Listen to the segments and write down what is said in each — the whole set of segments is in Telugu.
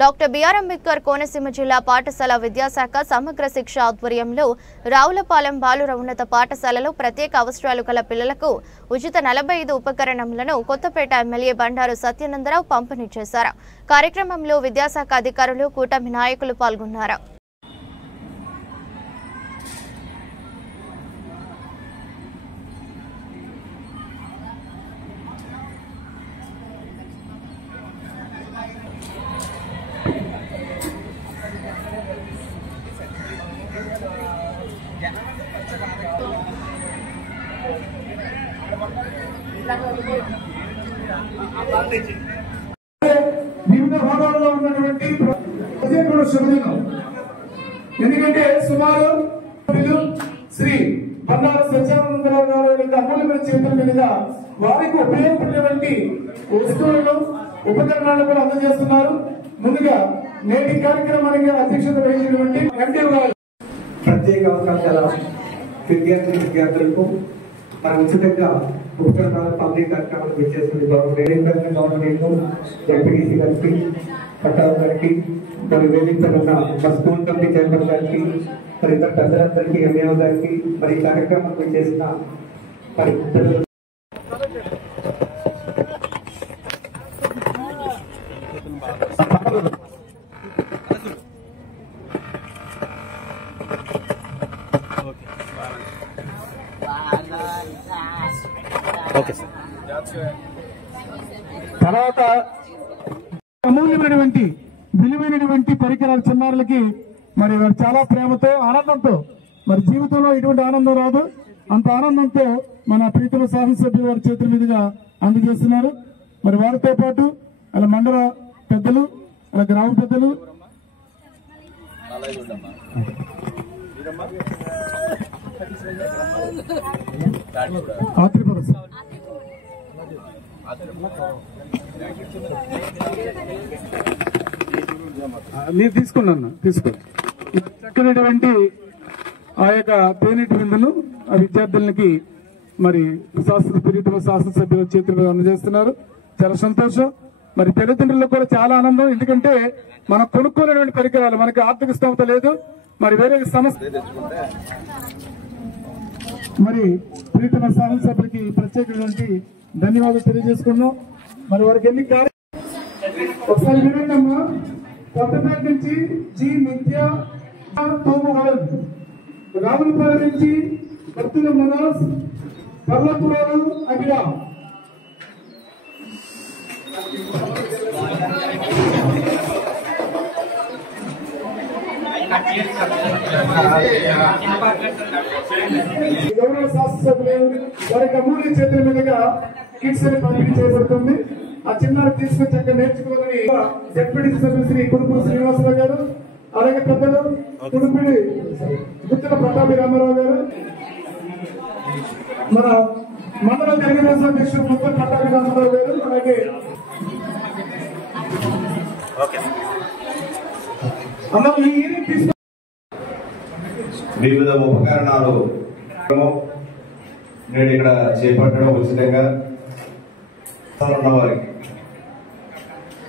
డాక్టర్ బిఆర్ అంబేద్కర్ కోనసీమ జిల్లా పాఠశాల విద్యాశాఖ సమగ్ర శిక్ష ఆధ్వర్యంలో రావులపాలెం బాలుర ఉన్నత పాఠశాలలో ప్రత్యేక అవసరాలు గల పిల్లలకు ఉచిత 45 ఉపకరణాలను కొత్తపేట ఎమ్మెల్యే బండారు సత్యానందరావు పంపిణీ చేశారు. కార్యక్రమంలో విద్యాశాఖ అధికారులు, కూటమి నాయకులు పాల్గొన్నారు. వివిధ భాగాల్లో ఉన్నటువంటి ఎందుకంటే సుమారు శ్రీ బండారు సత్యానందరావు గారు యొక్క అమూల్యమైన చేతుల మీదుగా వారికి ఉపయోగపడినటువంటి వస్తువులను, ఉపకరణాలను కూడా అందజేస్తున్నారు. ముందుగా నేటి కార్యక్రమానికి అధ్యక్షత వహించినటువంటి ఎంపీ గారు ప్రత్యేక అవకాశాల విద్యార్థులకు మన ఉచితంగా ఉపకరణాలు పంపిణీ కార్యక్రమాలు చేస్తుంది. గవర్నమెంట్ ఎంపీడీసీ గారికి, పట్టాల గారికి, మరి వేదిక ఉన్న మా స్కూల్ కమిటీ చైర్మన్ గారికి, మరి ఇతర పెద్దలందరికీ, ఎంఏఓ గారికి, మరి ఈ కార్యక్రమాలు చేసిన మరి తర్వాత అమూల్యమైనటువంటి విలువైనటువంటి పరికరాలు చిన్నారులకి మరి వారు చాలా ప్రేమతో, ఆనందంతో, మరి జీవితంలో ఎటువంటి ఆనందం రాదు, అంత ఆనందంతో మన ప్రీతమ శాసనసభ్యులు వారి చేతుల మీదుగా అందజేస్తున్నారు. మరి వారితో పాటు అలా మండల పెద్దలు, అలా గ్రామ పెద్దలు, నేను తీసుకున్నాను చక్కనటువంటి ఆ యొక్క తేనెటి విందులు ఆ విద్యార్థులకి మరి ప్రీతమ శాసనసభ్యుల చేతులు అందజేస్తున్నారు. చాలా సంతోషం. మరి తల్లిదండ్రులకు కూడా చాలా ఆనందం. ఎందుకంటే మనం కొనుక్కోలేటువంటి పరికరాలు, మనకి ఆర్థిక స్తోమత లేదు, మరి వేరే సమస్య. మరి ప్రీతమ శాసనసభ్యులకి ప్రత్యేకమైనటువంటి ధన్యవాదాలు తెలియజేసుకున్నాం. మరి వారికి ఎన్ని ఒకసారి వినండమ్మా. కొత్తపేట నుంచి జి నిత్య తోమవరం, రావులపాలెం నుంచి భక్తుల మనోజ్, కర్లపురాలు అఖిల, గౌరవ శాసనసభ్యులు వారికి అమూల్య చేతుల మీదుగా కిట్స్ అని పంపిణీ చేయబడుతుంది. ఆ చిన్నారి తీసుకొచ్చి అక్కడ నేర్చుకోవాలని డిప్యూటీ సభ్యులు శ్రీ కుడుపుడు శ్రీనివాసరావు గారు, అలాగే పెద్దలు కుడుపిడి గుత్తుల ప్రతాపి రామారావు గారు, మన మండల తెలుగుదేశం అధ్యక్షుడు గుత్తుల ప్రతాపి రామారావు గారు, అలాగే వివిధ ఉపకరణాలు నేను ఇక్కడ చేపట్టడం ఉచితంగా ఉన్న వారికి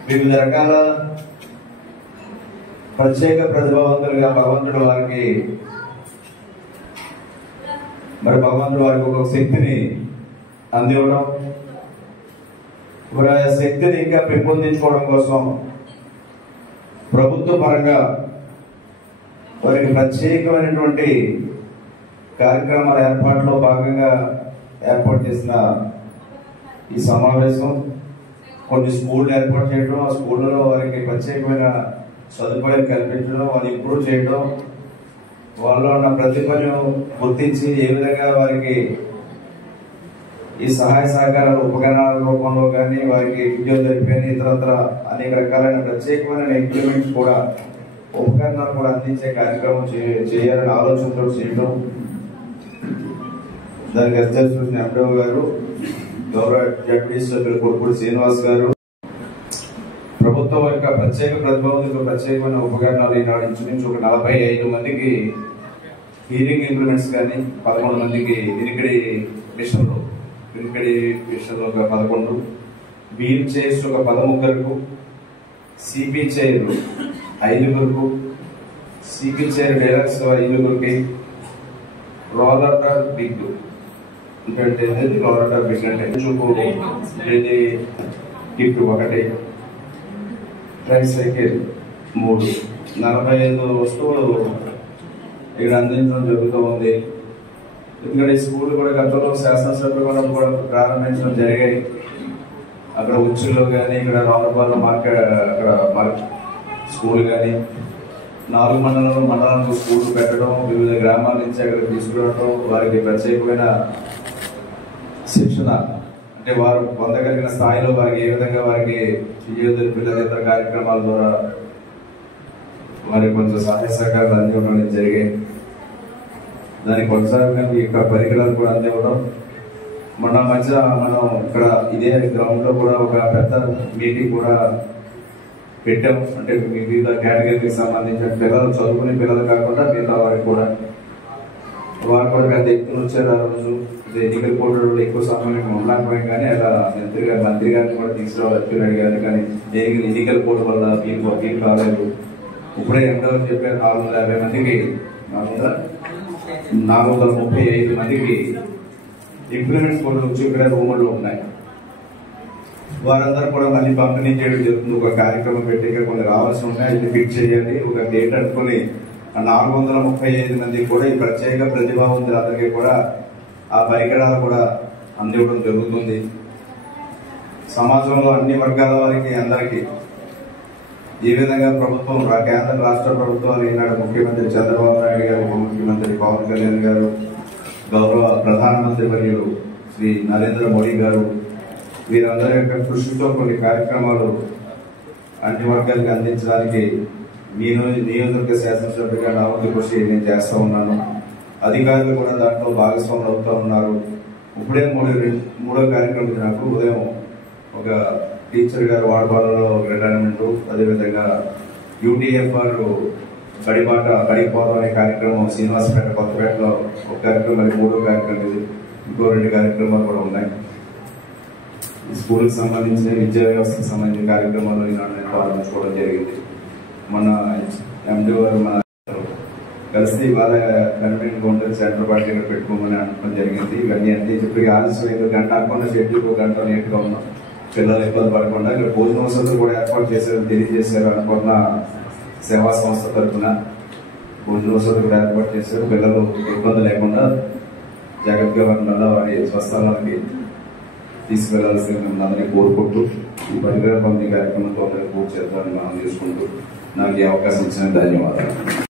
వివిధ రకాల ప్రత్యేక ప్రతిభావంతులుగా భగవంతుడు వారికి ఒక శక్తిని అందివ్వడం, మరి ఆ శక్తిని ఇంకా పెంపొందించుకోవడం కోసం ప్రభుత్వ పరంగా వారికి ప్రత్యేకమైనటువంటి కార్యక్రమాల ఏర్పాటులో భాగంగా ఏర్పాటు చేసిన ఈ సమావేశం, కొన్ని స్కూళ్ళు ఏర్పాటు చేయడం, ఆ స్కూళ్ళలో వారికి ప్రత్యేకమైన సదుపాయాలు కల్పించడం, వాళ్ళు ఇంప్రూవ్ చేయడం, వాళ్ళలో ఉన్న ప్రతిభను గుర్తించి ఏ విధంగా వారికి ఈ సహాయ సహకారాల ఉపకరణాల రూపంలో కానీ, వారికి ఫిజియోథెరపీ అని ఇతరత్ర అనేక రకాలైన ప్రత్యేకమైన ఇంప్లిమెంట్స్ కూడా, ఉపకరణాలు కూడా అందించే కార్యక్రమం చేయాలని ఆలోచనతో చేయడం, దానికి అధ్యక్షుడు చూసిన ఎంపీ గారు, గౌరవ డిప్యూటీ సభ్యులు కొడుకుడు శ్రీనివాస్ గారు, ప్రభుత్వం యొక్క ప్రత్యేక ప్రతిభావంతులకు ప్రత్యేకమైన ఉపకరణాలు ఈనాడు ఇంచుమించు ఒక 45 మందికి హీరింగ్ ఇంప్లిమెంట్స్ కానీ, 11 మందికి వినికిడి మిషన్లు ఒక 11, వీల్ చైర్స్ ఒక 13, సిపి చైర్ 5గురికి, సిపి చైర్ డైలాక్స్ 5గురికి, రోలర్ బిగ్ అంటే రోలర్ బిగ్ అంటే చూపు గిఫ్ట్ 1, ట్రైసైకిల్ 3, 45 వస్తువులు ఇక్కడ అందించడం జరుగుతూ ఉంది. ఎందుకంటే ఈ స్కూల్ కూడా గతంలో శాసనసభ్యులు కూడా ప్రారంభించడం జరిగాయి. అక్కడ ఉచ్చులో కానీ ఇక్కడ రావులపాలెం మార్కెట్ అక్కడ స్కూల్ కానీ 4 మండలాలకు స్కూల్ పెట్టడం, వివిధ గ్రామాల నుంచి అక్కడ తీసుకురావడం, వారికి ప్రత్యేకమైన శిక్షణ అంటే వారు పొందగలిగిన స్థాయిలో వారికి ఏ విధంగా వారికి విజయోదయ పిల్లల కార్యక్రమాల ద్వారా వారికి కొంచెం సహాయ సహకారాలు అందివ్వడం జరిగాయి. దానికి కొనసాగంగా ఈ యొక్క పరికరాలు కూడా అందివ్వడం. మన మధ్య మనం ఇక్కడ ఇదే గ్రౌండ్ లో కూడా ఒక పెద్ద మీటింగ్ కూడా పెట్టాం. అంటే వివిధ కేటగిరీకి సంబంధించిన పిల్లలు, చదువుకునే పిల్లలు కాకుండా మిగతా వారికి కూడా వారు కూడా పెద్ద ఎత్తున వచ్చారు. ఆ రోజు ఎన్నికల కోర్టులో ఎక్కువ సమయం ఉండకపోయాం, కానీ అలా మంత్రి గారిని కూడా తీసుకురావాలి అడిగారు. కానీ ఎన్నికల కోర్టు వల్ల వీలు కాలేదు. ఇప్పుడే ఎంతవరకు చెప్పారు 450 మందికి 435 మందికి ఇంప్లిమెంట్స్ కూడా వచ్చి ఇక్కడ రూముల్లో ఉన్నాయి. వారందరూ కూడా మళ్ళీ పంపిణీ చేయడం జరుగుతుంది. ఒక కార్యక్రమం పెట్టి కొన్ని రావాల్సి ఉన్నాయి, ఇది ఫిక్స్ చేయాలి. ఒక డేట్ అనుకుని 435 మందికి కూడా ఈ ప్రత్యేక ప్రతిభావంతులందరికీ కూడా ఆ పరికరాలు కూడా అందివ్వడం జరుగుతుంది. సమాజంలో అన్ని వర్గాల వారికి అందరికీ ఈ విధంగా ప్రభుత్వం, కేంద్ర రాష్ట్ర ప్రభుత్వాలు ఈనాడు ముఖ్యమంత్రి చంద్రబాబు నాయుడు గారు, ఉప ముఖ్యమంత్రి పవన్ కళ్యాణ్ గారు, గౌరవ ప్రధానమంత్రి వర్యులు శ్రీ నరేంద్ర మోడీ గారు, వీరందరి యొక్క కృషితో కొన్ని కార్యక్రమాలు అన్ని వర్గాలకు అందించడానికి నియోజకవర్గ శాసనసభ్యుగా నా వంతు కృషి నేను చేస్తూ ఉన్నాను. అధికారులు కూడా దాంట్లో భాగస్వాములు అవుతూ ఉన్నారు. ఇప్పుడే మూడో కార్యక్రమం నాకు ఉదయం ఒక టీచర్ గారు వాడపాలలో రిటైర్మెంట్, అదేవిధంగా యూటీఎఫ్ఆర్ బడిపోవడం అనే కార్యక్రమం శ్రీనివాసపేట కొత్తపేటలో ఒక కార్యక్రమం, మరి మూడో కార్యక్రమం ఇది. ఇంకో 2 కార్యక్రమాలు కూడా ఉన్నాయి. స్కూల్కి సంబంధించిన విద్యా వ్యవస్థకు సంబంధించిన కార్యక్రమాలు ఈనాడు ప్రారంభించుకోవడం జరిగింది. మన ఎండి గారు మన కలిసి వాళ్ళ కన్వీనర్ కౌంటర్ సెంటర్ పార్టీ పెట్టుకోమని అనుకోవడం జరిగింది. ఇవన్నీ అన్ని చెప్పి ఆలస్యం గంట అనుకున్న షెడ్యూల్ 1 గంట లేట్గా ఉన్నాం. పిల్లలు ఇబ్బంది పడకుండా ఇక్కడ భోజన వసతులు కూడా ఏర్పాటు చేశారు, తెలియజేశారు. అనుకున్న సేవా సంస్థ తరఫున భోజన వసతులు కూడా ఏర్పాటు చేశారు. పిల్లలు ఇబ్బంది లేకుండా జాగ్రత్తగా వారి స్వస్థలానికి తీసుకెళ్లాల్సిన అందరినీ కోరుకుంటూ ఈ పరికర పంపిణీ కార్యక్రమంతో పూర్తి చేద్దామని మనం చేసుకుంటూ నాకు ఈ అవకాశం ఇచ్చిన ధన్యవాదాలు.